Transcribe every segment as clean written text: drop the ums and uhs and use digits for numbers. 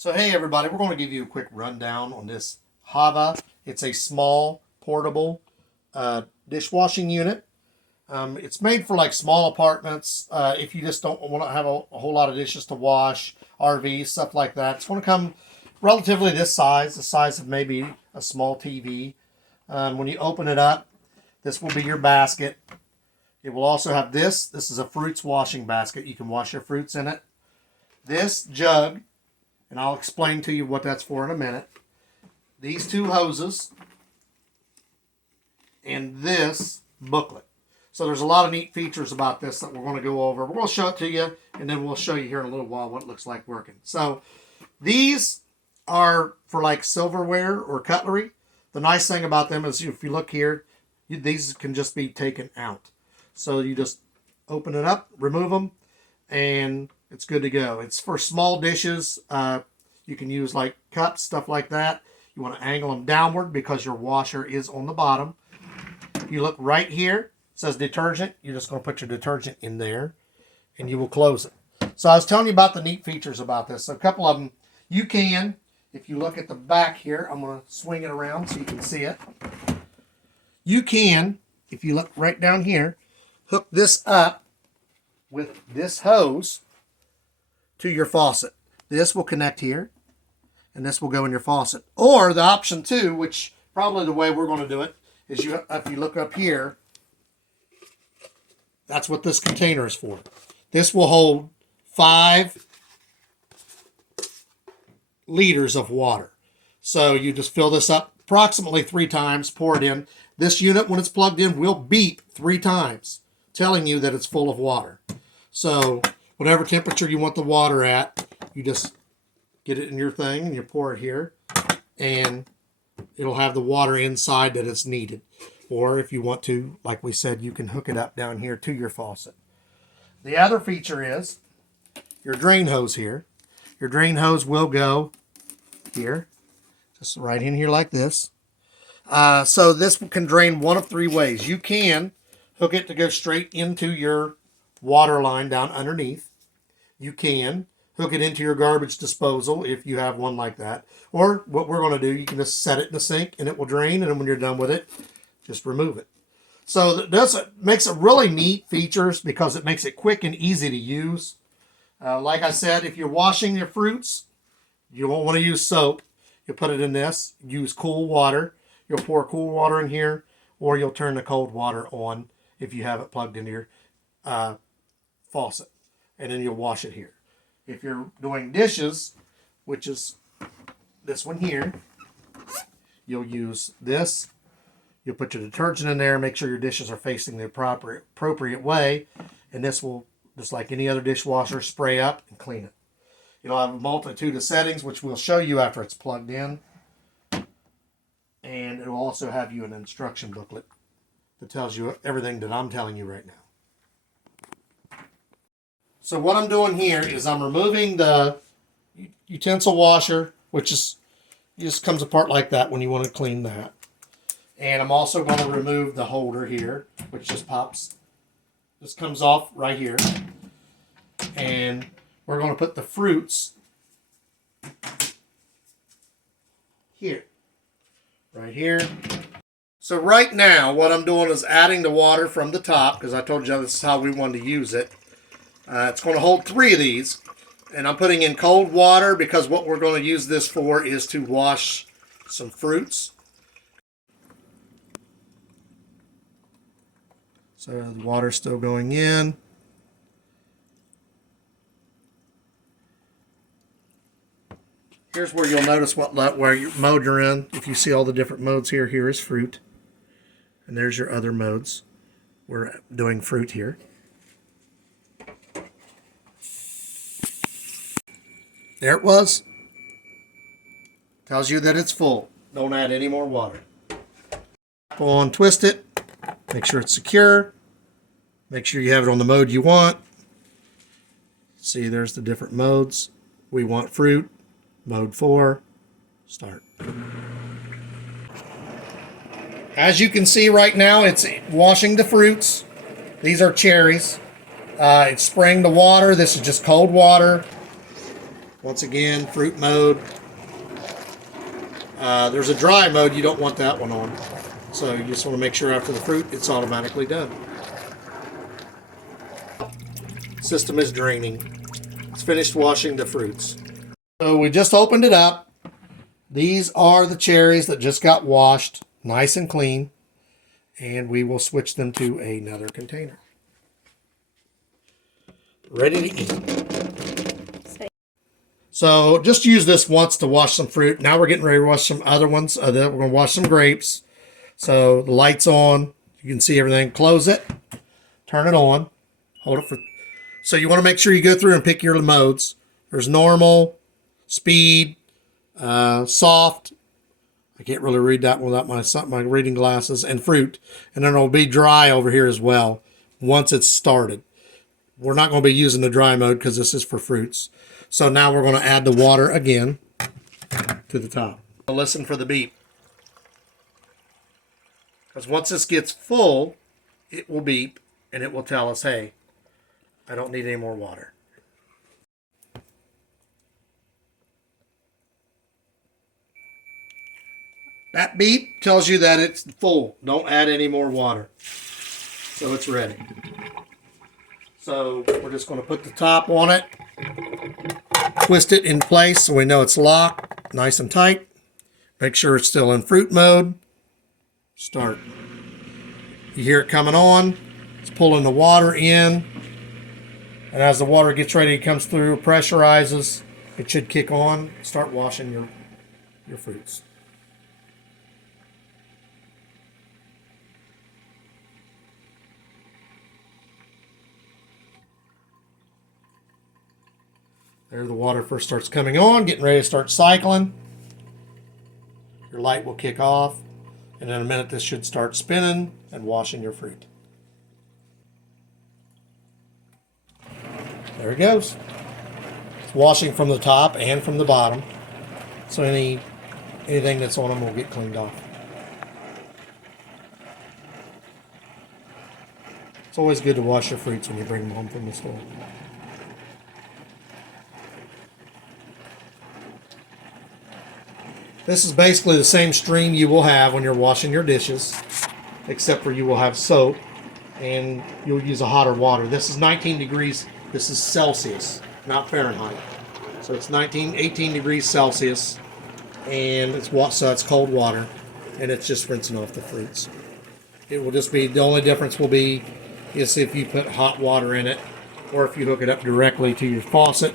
So hey everybody, we're going to give you a quick rundown on this Hava. It's a small portable dishwashing unit. It's made for like small apartments. If you just don't want to have a whole lot of dishes to wash, RVs, stuff like that. It's going to come relatively this size, the size of maybe a small TV. When you open it up, this will be your basket. It will also have this. This is a fruits washing basket. You can wash your fruits in it. This jug, and I'll explain to you what that's for in a minute. These two hoses and this booklet. So there's a lot of neat features about this that we're going to go over. We're going to show it to you, and then we'll show you here in a little while what it looks like working. So these are for like silverware or cutlery. The nice thing about them is if you look here, these can just be taken out. So you just open it up, remove them, and it's good to go. It's for small dishes. You can use like cups, stuff like that. You want to angle them downward because your washer is on the bottom. You look right here, it says detergent. You're just going to put your detergent in there and you will close it. So I was telling you about the neat features about this. So a couple of them, you can, if you look at the back here, I'm going to swing it around so you can see it. You can, if you look right down here, hook this up with this hose to your faucet. This will connect here, and this will go in your faucet. Or the option two, which probably the way we're going to do it, is if you look up here, that's what this container is for. This will hold 5 liters of water. So you just fill this up approximately 3 times, pour it in. This unit, when it's plugged in, will beep 3 times, telling you that it's full of water. So whatever temperature you want the water at, you just get it in your thing and you pour it here, and it'll have the water inside that it's needed. Or if you want to, like we said, you can hook it up down here to your faucet. The other feature is your drain hose here. Your drain hose will go here, just right in here like this. So this can drain one of 3 ways. You can hook it to go straight into your water line down underneath. You can hook it into your garbage disposal if you have one like that. Or what we're going to do, you can just set it in the sink and it will drain, and then when you're done with it, just remove it. So this makes it really neat features because it makes it quick and easy to use. Like I said, if you're washing your fruits, you won't want to use soap. You'll put it in this. Use cool water. You'll pour cool water in here, or you'll turn the cold water on if you have it plugged into your faucet, and then you'll wash it here. If you're doing dishes, which is this one here, you'll use this. You'll put your detergent in there, make sure your dishes are facing the appropriate way, and this will, just like any other dishwasher, spray up and clean it. You'll have a multitude of settings, which we'll show you after it's plugged in. And it will also have you an instruction booklet that tells you everything that I'm telling you right now. So what I'm doing here is I'm removing the utensil washer, which is just comes apart like that when you want to clean that. And I'm also going to remove the holder here, which just pops. This comes off right here. And we're going to put the fruits here. Right here. So right now, what I'm doing is adding the water from the top, because I told you this is how we wanted to use it. It's going to hold 3 of these. And I'm putting in cold water because what we're going to use this for is to wash some fruits. So the water's still going in. Here's where you'll notice where your mode you're in. If you see all the different modes here, here is fruit. And there's your other modes. We're doing fruit here. There it was. Tells you that it's full. Don't add any more water. Pull on, twist it. Make sure it's secure. Make sure you have it on the mode you want. See, there's the different modes. We want fruit. Mode 4. Start. As you can see right now, it's washing the fruits. These are cherries. It's spraying the water. This is just cold water. Once again, fruit mode. There's a dry mode. You don't want that one on. So you just want to make sure after the fruit, it's automatically done. System is draining. It's finished washing the fruits. So we just opened it up. These are the cherries that just got washed, nice and clean. And we will switch them to another container. Ready to eat. So just use this once to wash some fruit. Now we're getting ready to wash some other ones. We're going to wash some grapes. So the light's on. You can see everything. Close it. Turn it on. Hold it for... So you want to make sure you go through and pick your modes. There's normal, speed, soft. I can't really read that one without my reading glasses, and fruit. And then it'll be dry over here as well once it's started. We're not going to be using the dry mode because this is for fruits. So now we're going to add the water again to the top. Listen for the beep. Because once this gets full, it will beep and it will tell us, hey, I don't need any more water. That beep tells you that it's full. Don't add any more water. So it's ready. So we're just going to put the top on it. Twist it in place so we know it's locked, nice and tight. Make sure it's still in fruit mode. Start. You hear it coming on. It's pulling the water in. And as the water gets ready, it comes through, pressurizes. It should kick on. Start washing your fruits. There the water first starts coming on, getting ready to start cycling. Your light will kick off, and in a minute this should start spinning and washing your fruit. There it goes. It's washing from the top and from the bottom, so anything that's on them will get cleaned off. It's always good to wash your fruits when you bring them home from the store. This is basically the same stream you will have when you're washing your dishes, except for you will have soap and you'll use a hotter water. This is 19 degrees. This is Celsius, not Fahrenheit. So it's 18 degrees Celsius, and it's cold water, and it's just rinsing off the fruits. It will just be, the only difference will be is if you put hot water in it, or if you hook it up directly to your faucet,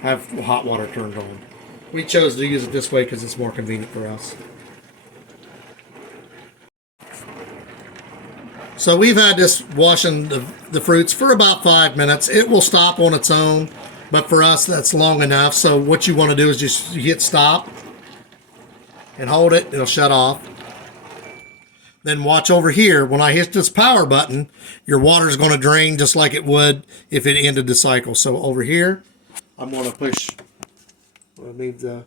have hot water turned on. We chose to use it this way because it's more convenient for us. So we've had this washing the fruits for about 5 minutes. It will stop on its own, but for us that's long enough. So what you want to do is just hit stop and hold it. It'll shut off. Then watch over here. When I hit this power button, your water is going to drain just like it would if it ended the cycle. So over here, I'm going to push... We'll leave the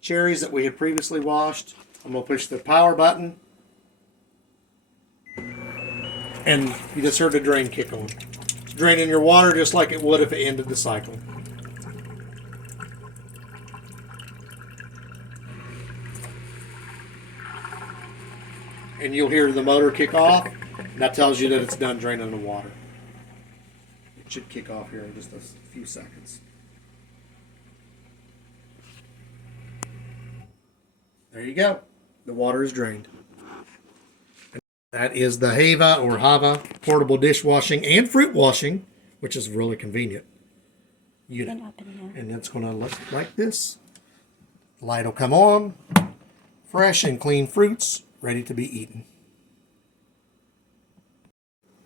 cherries that we had previously washed. I'm going to push the power button. And you just heard the drain kick on. It's draining your water just like it would if it ended the cycle. And you'll hear the motor kick off. And that tells you that it's done draining the water. It should kick off here in just a few seconds. There you go. The water is drained. And that is the Hava portable dishwashing and fruit washing, which is really convenient unit. And it's going to look like this. The light will come on. Fresh and clean fruits ready to be eaten.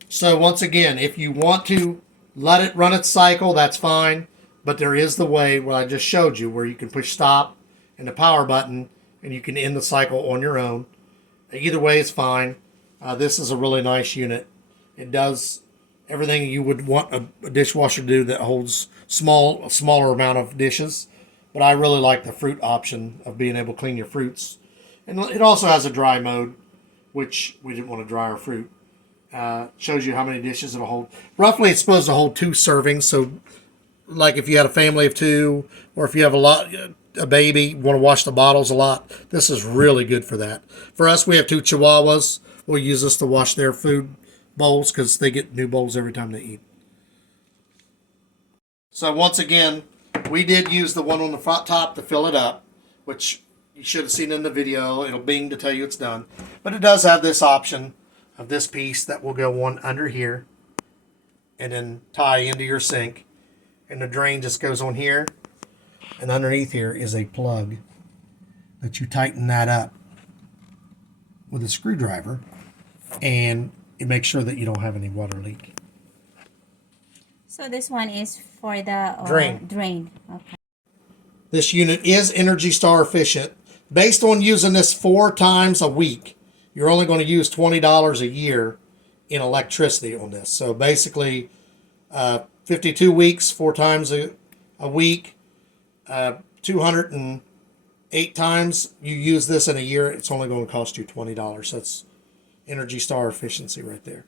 So once again, if you want to let it run its cycle, that's fine. But there is the way where I just showed you where you can push stop and the power button and you can end the cycle on your own. Either way is fine. This is a really nice unit. It does everything you would want a dishwasher to do that holds a smaller amount of dishes. But I really like the fruit option of being able to clean your fruits. And it also has a dry mode, which we didn't want to dry our fruit. Shows you how many dishes it'll hold. Roughly, it's supposed to hold 2 servings, so like if you had a family of two, or if you have a baby, want to wash the bottles a lot, this is really good for that. For us, we have two Chihuahuas. We'll use this to wash their food bowls because they get new bowls every time they eat. So once again, we did use the one on the front top to fill it up, which you should have seen in the video. It'll bing to tell you it's done. But it does have this option of this piece that will go on under here and then tie into your sink. And the drain just goes on here. And underneath here is a plug that you tighten that up with a screwdriver, and it makes sure that you don't have any water leak. So this one is for the drain. Okay. This unit is Energy Star efficient. Based on using this 4 times a week, you're only going to use $20 a year in electricity on this. So basically, 52 weeks, 4 times a week, 208 times you use this in a year, it's only going to cost you $20. That's Energy Star efficiency right there.